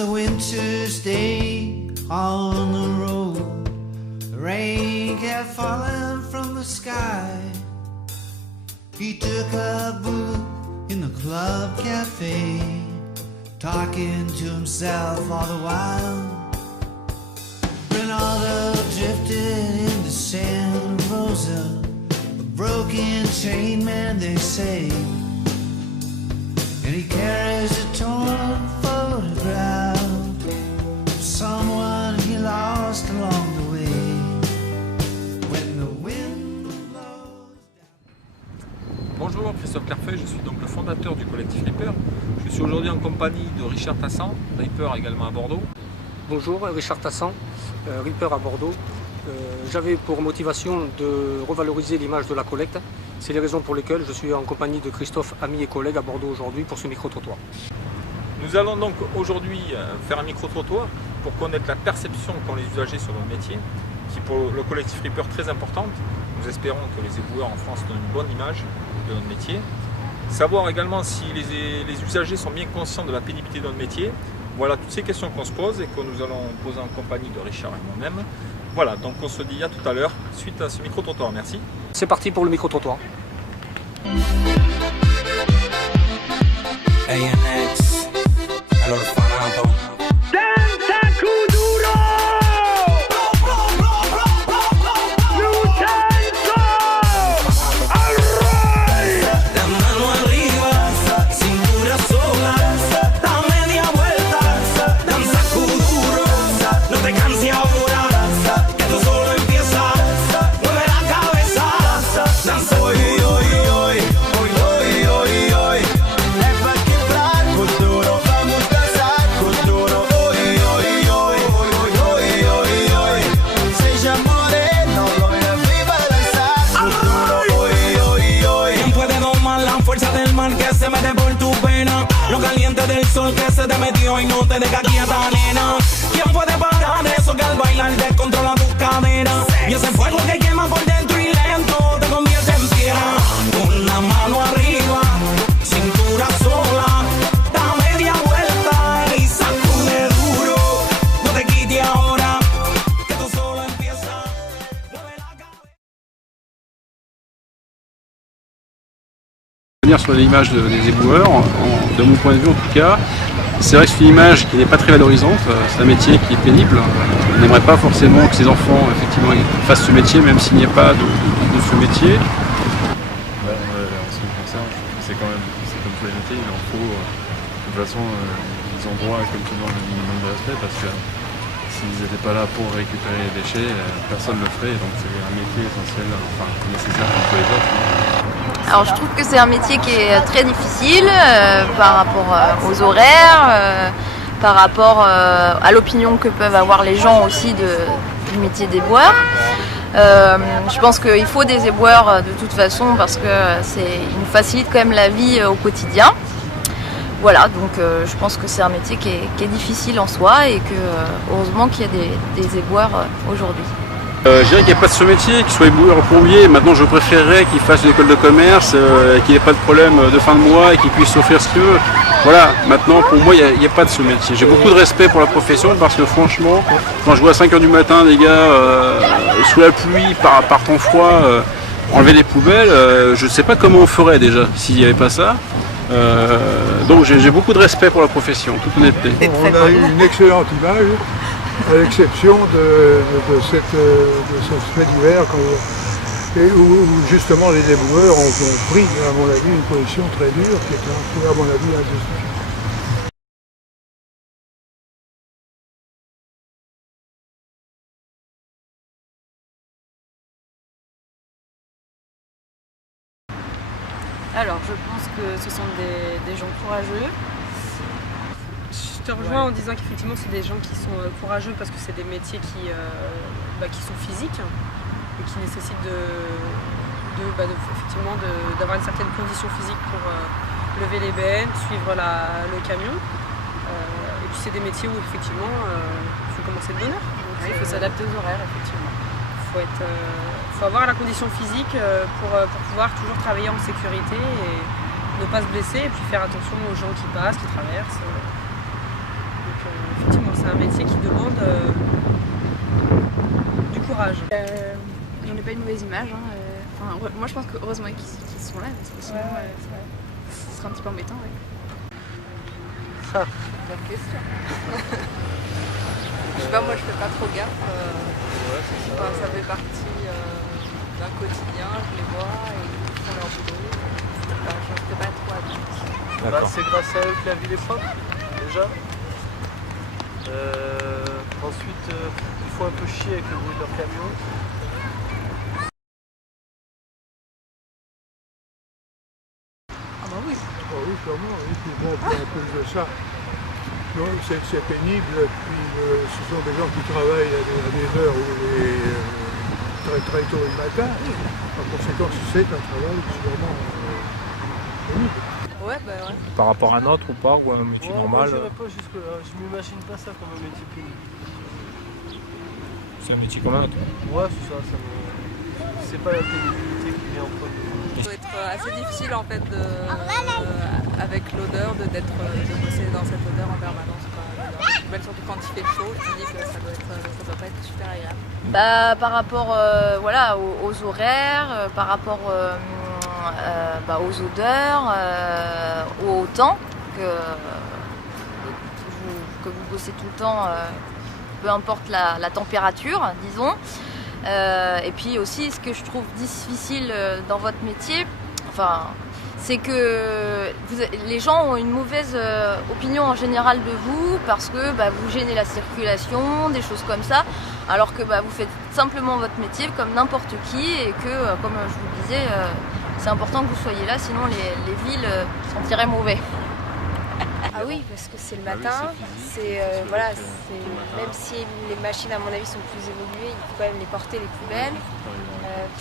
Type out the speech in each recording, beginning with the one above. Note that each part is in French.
a winter's day on the road. The rain kept falling from the sky. He took a booth in the club cafe, talking to himself all the while. Ronaldo drifted into Santa Rosa, a broken chain man they say, and he carries a torn photograph of someone he lost along the way. When the wind blows down. Bonjour, Christophe Clairfeuille, je suis donc le fondateur du collectif Ripper. Je suis aujourd'hui en compagnie de Richard Tassan, Ripper également à Bordeaux. Bonjour, Richard Tassan, Ripper à Bordeaux. J'avais pour motivation de revaloriser l'image de la collecte. C'est les raisons pour lesquelles je suis en compagnie de Christophe, ami et collègue à Bordeaux aujourd'hui pour ce micro-trottoir. Nous allons donc aujourd'hui faire un micro-trottoir pour connaître la perception qu'ont les usagers sur notre métier, qui est pour le collectif Ripper très importante. Nous espérons que les éboueurs en France donnent une bonne image de notre métier. Savoir également si les usagers sont bien conscients de la pénibilité de notre métier. Voilà toutes ces questions qu'on se pose et que nous allons poser en compagnie de Richard et moi-même. Voilà, donc on se dit à tout à l'heure suite à ce micro-trottoir. Merci. C'est parti pour le micro-trottoir. ANX, a los fanatos. Lo caliente del sol que se te metió y no te deja quieta, nena. ¿Quién puede parar eso que al bailar descontrola tus caderas? Y ese fuego que quema por dentro y lento te convierte en piedra. Con la mano arriba, cintura sola, da media vuelta y sacude duro. No te quites ahora, que tú solo empiezas. Mueve la cabeza. Sur l'image des éboueurs, de mon point de vue en tout cas, c'est vrai que c'est une image qui n'est pas très valorisante, c'est un métier qui est pénible. On n'aimerait pas forcément que ces enfants effectivement fassent ce métier, même s'il n'y a pas de ce métier. En ce qui me concerne, je trouve que c'est comme tous les métiers, il en faut de toute façon des endroits comme tout le monde, un minimum de respect, parce que s'ils n'étaient pas là pour récupérer les déchets, personne ne le ferait, donc c'est un métier essentiel, enfin nécessaire comme tous les autres. Alors je trouve que c'est un métier qui est très difficile par rapport aux horaires, par rapport à l'opinion que peuvent avoir les gens aussi du métier d'éboueur. Je pense qu'il faut des éboueurs de toute façon parce que ils nous facilitent quand même la vie au quotidien. Voilà, donc je pense que c'est un métier qui est difficile en soi et que heureusement qu'il y a des éboueurs aujourd'hui. Je dirais qu'il n'y a pas de ce métier, qu'il soit éboueur ou plombier. Maintenant, je préférerais qu'il fasse une école de commerce, qu'il n'ait pas de problème de fin de mois et qu'il puisse s'offrir ce qu'il veut. Voilà, maintenant, pour moi, il n'y a pas de ce métier. J'ai beaucoup de respect pour la profession parce que franchement, quand je vois à 5 h du matin des gars sous la pluie, par temps froid, enlever les poubelles, je ne sais pas comment on ferait déjà s'il n'y avait pas ça. Donc j'ai beaucoup de respect pour la profession, toute honnêteté. On a eu une excellente image. À l'exception de ce fait d'hiver où justement les éboueurs ont pris, à mon avis, une position très dure qui est un peu, à mon avis, injustifiée. Alors, je pense que ce sont des gens courageux. Je te rejoins en disant qu'effectivement c'est des gens qui sont courageux parce que c'est des métiers qui sont physiques et qui nécessitent effectivement d'avoir une certaine condition physique pour lever les bennes, suivre le camion. Et puis c'est des métiers où effectivement il faut commencer de bonne heure. Donc il faut s'adapter aux horaires effectivement. Il faut avoir la condition physique pour pouvoir toujours travailler en sécurité et ne pas se blesser et puis faire attention aux gens qui passent, qui traversent. Il un métier qui demande du courage. J'en ai pas une mauvaise image. Hein. Moi je pense que heureusement qu'ils sont là, parce que sinon ce serait un petit peu embêtant. Ouais. Bonne question. Je sais pas, moi je fais pas trop gaffe. Ça fait partie d'un quotidien, je les vois et ils font leur boulot. Je ne fais pas trop attention. C'est grâce à eux que la ville est propre, déjà. Ensuite, il faut un peu chier avec le bruit de leur camion. Ah bah oui. Oh oui, sûrement, oui. Puis bon, à cause de ça, c'est pénible. Puis ce sont des gens qui travaillent à des heures où très tôt le matin. En conséquence, c'est un travail vraiment pénible. Ouais. Par rapport à un autre ou pas, ou à un métier normal? Moi, pas jusque-là. Je m'imagine pas ça comme un métier pénible. C'est un métier comme un autre. Ouais, c'est ça. C'est pas la pénibilité qui vient en premier. Ça doit être assez difficile en fait avec l'odeur, de bosser dans cette odeur en permanence. Même surtout quand il fait chaud, je me dis que ça doit pas être super agréable. Par rapport aux horaires, par rapport aux odeurs, au temps que vous bossez tout le temps, peu importe la température, disons. Et puis aussi, ce que je trouve difficile dans votre métier, c'est que les gens ont une mauvaise opinion en général de vous parce que vous gênez la circulation, des choses comme ça, alors que vous faites simplement votre métier comme n'importe qui et que, comme je vous le disais, c'est important que vous soyez là, sinon les villes sentiraient mauvais. Ah oui, parce que c'est le matin, même si les machines à mon avis sont plus évoluées, il faut quand même les porter les poubelles,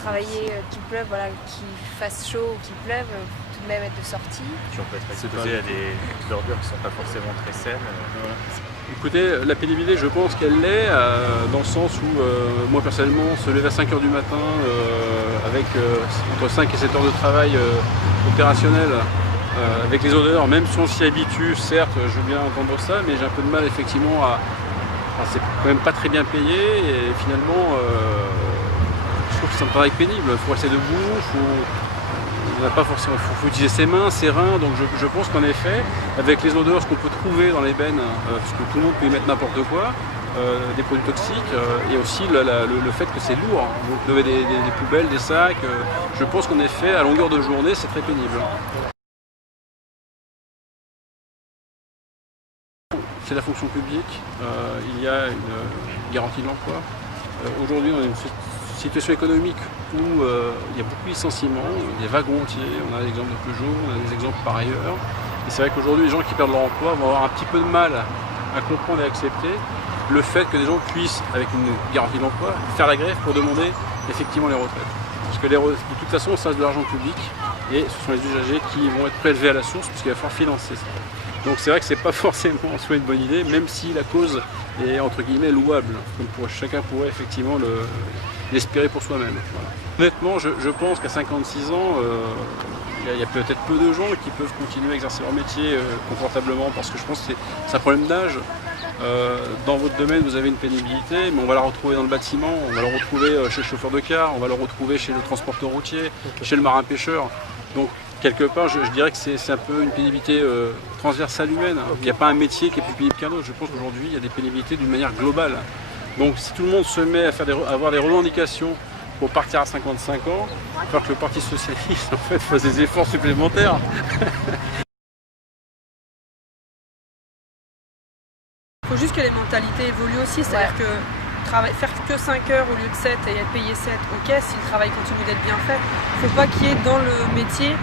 travailler qu'il pleuve, qu'il fasse chaud ou qu'il pleuve, tout de même être de sortie. Puis on peut être exposé à des ordures qui ne sont pas forcément très saines. Écoutez, la pénibilité, je pense qu'elle l'est, dans le sens où, moi personnellement, se lever à 5 h du matin avec entre 5 et 7 heures de travail opérationnel, avec les odeurs, même si on s'y habitue, certes, je veux bien entendre ça, mais j'ai un peu de mal effectivement c'est quand même pas très bien payé et finalement, je trouve que c'est un travail pénible. Il faut rester debout, faut utiliser ses mains, ses reins, donc je pense qu'en effet, avec les odeurs, ce qu'on peut trouver dans les bennes, parce que tout le monde peut y mettre n'importe quoi, des produits toxiques, et aussi le fait que c'est lourd, vous levez des poubelles, des sacs, je pense qu'en effet, à longueur de journée, c'est très pénible. C'est la fonction publique, il y a une garantie de l'emploi. Aujourd'hui, on a une situation économique où il y a beaucoup de licenciements, des wagons entiers, on a l'exemple de Peugeot, on a des exemples par ailleurs. Et c'est vrai qu'aujourd'hui, les gens qui perdent leur emploi vont avoir un petit peu de mal à comprendre et à accepter le fait que des gens puissent, avec une garantie de l'emploi, faire la grève pour demander effectivement les retraites. Parce que de toute façon, ça reste de l'argent public et ce sont les usagers qui vont être prélevés à la source parce qu'il va falloir financer ça. Donc c'est vrai que c'est pas forcément en soi une bonne idée, même si la cause est entre guillemets louable, comme chacun pourrait effectivement l'espérer pour soi-même. Voilà. Honnêtement, je pense qu'à 56 ans, il y a peut-être peu de gens qui peuvent continuer à exercer leur métier confortablement, parce que je pense que c'est un problème d'âge. Dans votre domaine, vous avez une pénibilité, mais on va la retrouver dans le bâtiment, on va la retrouver chez le chauffeur de car, on va la retrouver chez le transporteur routier, chez le marin-pêcheur. Donc quelque part, je dirais que c'est un peu une pénibilité transversale humaine. Il n'y a pas un métier qui est plus pénible qu'un autre. Je pense qu'aujourd'hui, il y a des pénibilités d'une manière globale. Donc si tout le monde se met à avoir des revendications pour partir à 55 ans, il va falloir que le Parti Socialiste en fait, fasse des efforts supplémentaires. Il faut juste que les mentalités évoluent aussi, c'est-à-dire que faire que 5 heures au lieu de 7 et être payé 7, ok, si le travail continue d'être bien fait. Il ne faut pas qu'il y ait dans le métier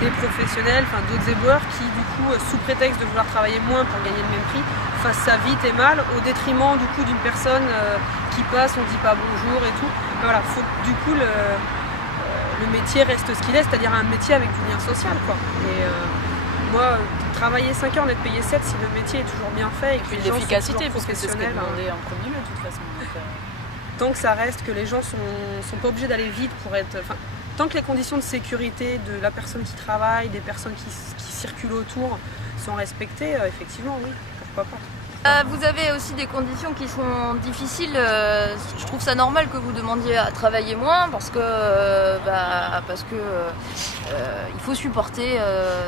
des professionnels, d'autres éboueurs qui du coup, sous prétexte de vouloir travailler moins pour gagner le même prix, fassent ça vite et mal au détriment du coup d'une personne qui passe, on ne dit pas bonjour et tout. Mais voilà, faut que du coup le métier reste ce qu'il est, c'est-à-dire un métier avec du lien social, quoi. Et moi, travailler 5 heures, d'être payé 7, si le métier est toujours bien fait et que les gens sont toujours professionnels, en premier lieu de toute façon. Tant que ça reste, que les gens sont pas obligés d'aller vite pour être... Tant que les conditions de sécurité de la personne qui travaille, des personnes qui circulent autour sont respectées, effectivement, oui, pourquoi pas. Vous avez aussi des conditions qui sont difficiles. Je trouve ça normal que vous demandiez à travailler moins parce que il faut supporter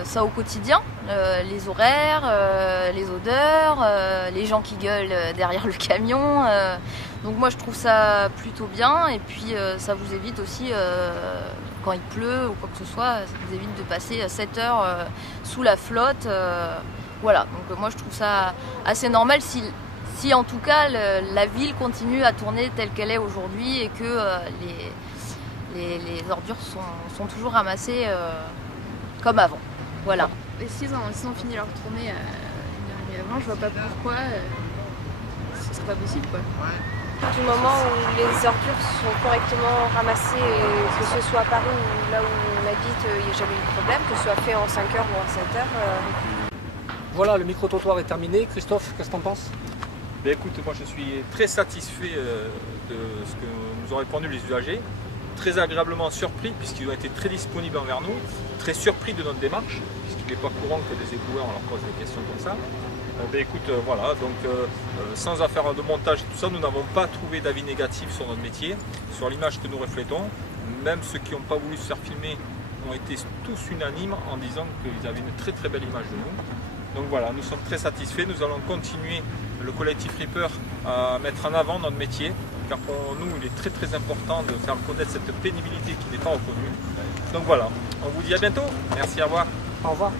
ça au quotidien, les horaires, les odeurs, les gens qui gueulent derrière le camion. Donc moi je trouve ça plutôt bien et puis ça vous évite aussi quand il pleut ou quoi que ce soit, ça vous évite de passer 7 heures sous la flotte. Voilà, donc moi je trouve ça assez normal si en tout cas la ville continue à tourner telle qu'elle est aujourd'hui et que les ordures sont toujours ramassées comme avant. Voilà. Et s'ils ont fini leur tournée une heure et demie avant, je vois pas pourquoi ce serait pas possible quoi. Du moment où les ordures sont correctement ramassées, que ce soit à Paris ou là où on habite, il n'y a jamais eu de problème, que ce soit fait en 5 heures ou en 7 heures. Voilà, le micro-trottoir est terminé. Christophe, qu'est-ce que t'en penses? Écoute, moi je suis très satisfait de ce que nous ont répondu les usagers, très agréablement surpris puisqu'ils ont été très disponibles envers nous, très surpris de notre démarche, puisqu'il n'est pas courant que des éboueurs leur posent des questions comme ça. Voilà, donc sans affaire de montage et tout ça, nous n'avons pas trouvé d'avis négatif sur notre métier, sur l'image que nous reflétons. Même ceux qui n'ont pas voulu se faire filmer ont été tous unanimes en disant qu'ils avaient une très très belle image de nous. Donc voilà, nous sommes très satisfaits, nous allons continuer le collectif Reaper à mettre en avant notre métier, car pour nous il est très très important de faire connaître cette pénibilité qui n'est pas reconnue. Donc voilà, on vous dit à bientôt, merci, au revoir. Au revoir.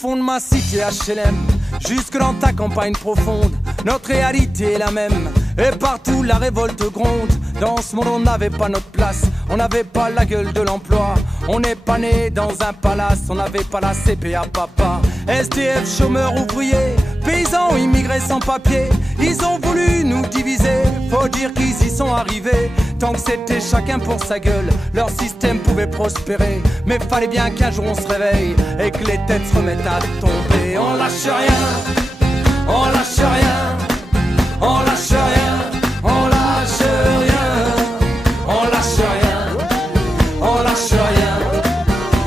Fond de ma cité HLM, jusque dans ta campagne profonde, notre réalité est la même. Et partout la révolte gronde. Dans ce monde on n'avait pas notre place, on n'avait pas la gueule de l'emploi. On n'est pas né dans un palace, on n'avait pas la CPA papa. SDF, chômeurs, ouvriers, paysans, immigrés sans papier. Ils ont voulu nous diviser, faut dire qu'ils y sont arrivés. Tant que c'était chacun pour sa gueule, leur système pouvait prospérer. Mais fallait bien qu'un jour on se réveille et que les têtes se remettent à tomber. On lâche rien, on lâche rien, on lâche rien, on lâche rien, on lâche rien, on lâche rien,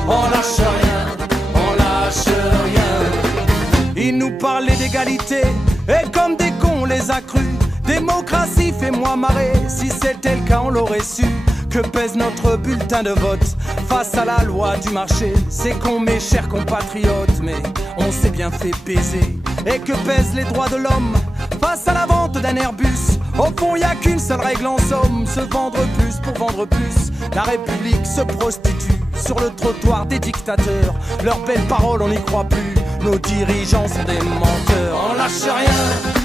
on lâche rien, on lâche rien. Ils nous parlaient d'égalité et comme des cons on les a crus. Démocratie, fais-moi marrer, si c'était le cas on l'aurait su. Que pèse notre bulletin de vote face à la loi du marché? C'est con mes chers compatriotes, mais on s'est bien fait baiser. Et que pèsent les droits de l'homme face à la vente d'un Airbus? Au fond y a qu'une seule règle en somme, se vendre plus pour vendre plus. La République se prostitue sur le trottoir des dictateurs. Leurs belles paroles on n'y croit plus, nos dirigeants sont des menteurs. On lâche rien,